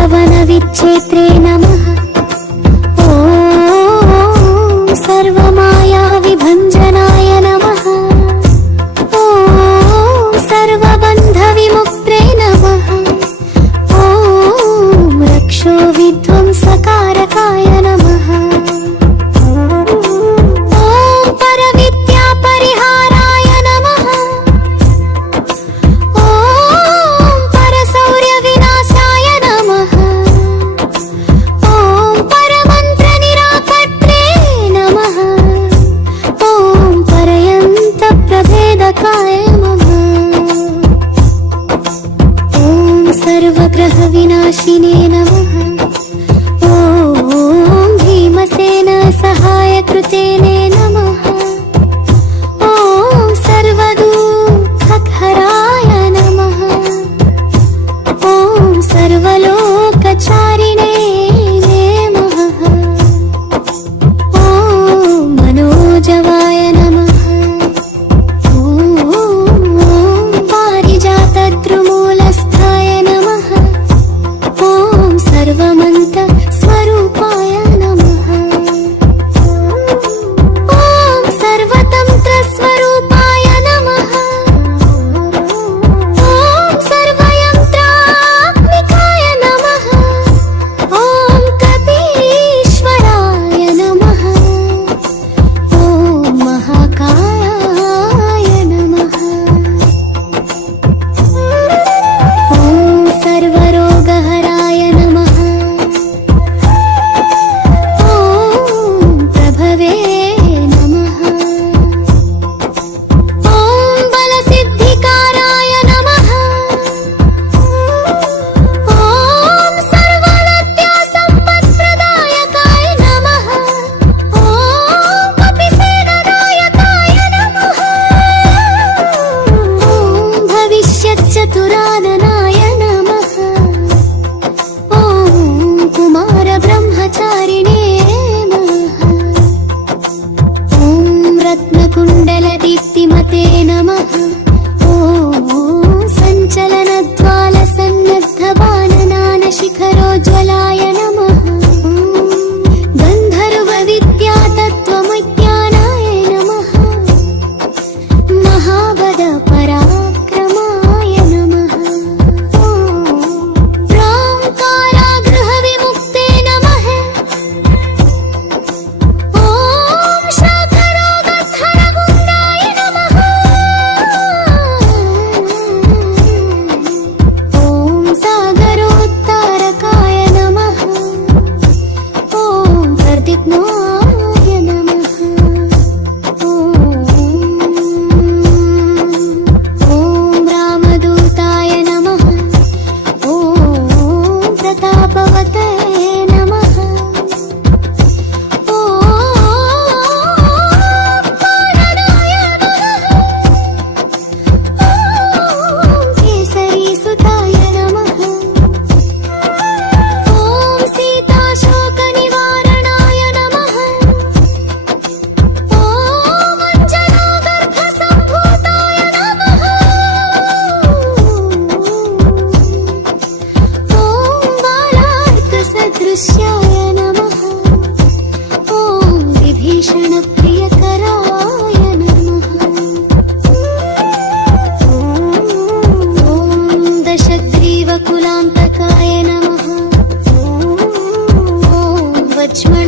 सर्वनविच्छेत्रे नमः। ॐ सर्वमायाविभञ्जनाय नमः। ॐ सर्वबन्धविमुक्त्रे नमः। ॐ रक्षोविध्वंसकारकाय नमः। ॐ परविद्यापरिहाराय नमः। ॐ परशौर्यविनाशाय नमः। ॐ परमन्त्रनिराकर्त्रे नमः। ॐ परयन्तप्रभेदकाय नमः। ॐ सर्वग्रहविनाशिने नमः। ॐ भीमसेन सहायकृतेने नमः। ॐ सर्वदुःखहराय नमः। ॐ सर्वलोकचारिणे नमः। ॐ मनोजवाय नमः। ॐ पारिजातद्रुमूलस्थाय नमः। ॐ सर्वमन्तस्वरूपाय नमः। ॐ सर्वतन्त्रस्वरूपाय नमः। ॐ सर्वयन्त्रात्मिकाय नमः। ॐ कपीश्वराय नमः। ॐ महाकायाय नमः। ॐ सर्वरोगहराय नमः। ॐ प्रभवे नमः। ॐ बलसिद्धिकाराय नमः। ॐ सर्वविद्यासम्पत्प्रदायकाय नमः। ॐ कपिसेननायकाय नमः। ॐ भविष्यच्चतुराननाय नमः। ॐ कुमारब्रह्मचारिणे नमः। ॐ रत्नकुण्डलदीप्तिमते नमः। ॐ सञ्चलनज्वालसन्नद्धबाणनानशिखरोज्ज्वलाय नमः। गन्धर्वविद्यातत्त्वमज्ञानाय नमः। महाबलपराक्रमाय नमः। कारागृहविमुक्ते नमः। ॐ शाकरोगहरगुण्डाय नमः। ॐ सागरोत्तारकाय नमः। ॐ प्रदिग्नाय नमः। ॐ रामदूताय नमः। ॐ प्रतापवते नमः। ॐ पाणनाय नमः। ॐ केसरीसुताय नमः। ॐ सीताशोकनिवारणाय नमः। ॐ मञ्जनागर्भसम्भूताय नमः। ॐ बालार्कसदृश्याय नमः। ॐ विभीषणप्रियकराय नमः। ॐ दशग्रीवकुलान्तकाय नमः। ॐ वज्मण